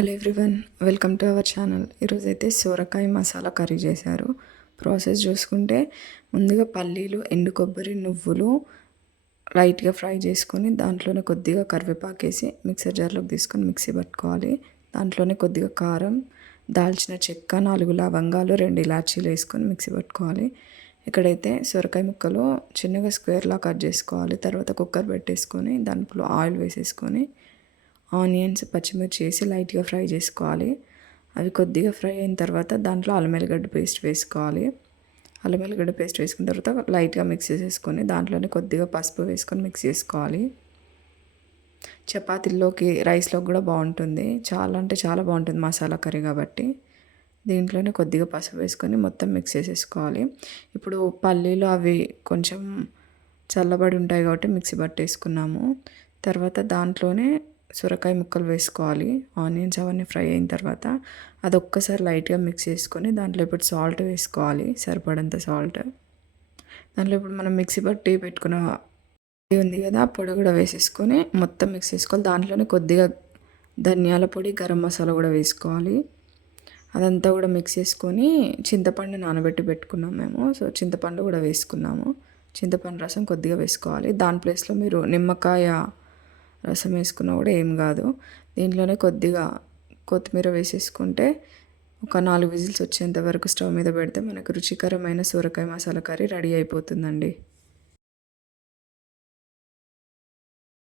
Hello everyone welcome to our channel. ఈరోజు అయితే సోరకాయ మసాలా కర్రీ చేశారు. ప్రాసెస్ చూసుకుంటే ముందుగా పల్లీలు ఎండు కొబ్బరి నువ్వులు లైట్గా ఫ్రై చేసుకొని దాంట్లోనే కొద్దిగా కరివేపాకు వేసి మిక్సర్ జార్లోకి తీసుకొని మిక్సీ పట్టుకోవాలి. దాంట్లోనే కొద్దిగా కారం దాల్చిన చెక్క నాలుగు లవంగాలు రెండు ఇలాచీలు వేసుకొని మిక్సీ పట్టుకోవాలి. ఇక్కడైతే సొరకాయ ముక్కలు చిన్నగా స్క్వేర్లా కట్ చేసుకోవాలి. తర్వాత కుక్కర్ పెట్టేసుకొని దాంట్లో ఆయిల్ వేసేసుకొని ఆనియన్స్ పచ్చిమిర్చి వేసి లైట్గా ఫ్రై చేసుకోవాలి. అవి కొద్దిగా ఫ్రై అయిన తర్వాత దాంట్లో అల్లం ఎల్లిగడ్డ పేస్ట్ వేసుకోవాలి. అల్లం ఎల్లిగడ్డ పేస్ట్ వేసుకున్న తర్వాత లైట్గా మిక్స్ చేసేసుకొని దాంట్లోనే కొద్దిగా పసుపు వేసుకొని మిక్స్ చేసుకోవాలి. చపాతీల్లోకి రైస్లోకి కూడా బాగుంటుంది. చాలా అంటే చాలా బాగుంటుంది మసాలా కర్రీ కాబట్టి. దీంట్లోనే కొద్దిగా పసుపు వేసుకొని మొత్తం మిక్స్ చేసేసుకోవాలి. ఇప్పుడు పల్లీలు అవి కొంచెం చల్లబడి ఉంటాయి కాబట్టి మిక్సీ పట్టేసుకున్నాము. తర్వాత దాంట్లోనే సొరకాయ ముక్కలు వేసుకోవాలి. ఆనియన్స్ అవన్నీ ఫ్రై అయిన తర్వాత అది ఒక్కసారి లైట్గా మిక్స్ చేసుకొని దాంట్లో ఇప్పుడు సాల్ట్ వేసుకోవాలి సరిపడంత సాల్ట్. దాంట్లో ఇప్పుడు మనం మిక్సీ పట్టి పెట్టుకున్న పొడి ఉంది కదా పొడి కూడా వేసేసుకొని మొత్తం మిక్స్ చేసుకోవాలి. దాంట్లోనే కొద్దిగా ధనియాల పొడి గరం మసాలా కూడా వేసుకోవాలి. అదంతా కూడా మిక్స్ చేసుకొని చింతపండు నానబెట్టి పెట్టుకున్నాం మేము. సో చింతపండు కూడా వేసుకున్నాము. చింతపండు రసం కొద్దిగా వేసుకోవాలి. దాని ప్లేస్లో మీరు నిమ్మకాయ రసం వేసుకున్నా కూడా ఏం కాదు. దీంట్లోనే కొద్దిగా కొత్తిమీర వేసేసుకుంటే ఒక నాలుగు విజిల్స్ వచ్చేంత వరకు స్టవ్ మీద పెడితే మనకు రుచికరమైన సొరకాయ మసాలా కర్రీ రెడీ అయిపోతుందండి.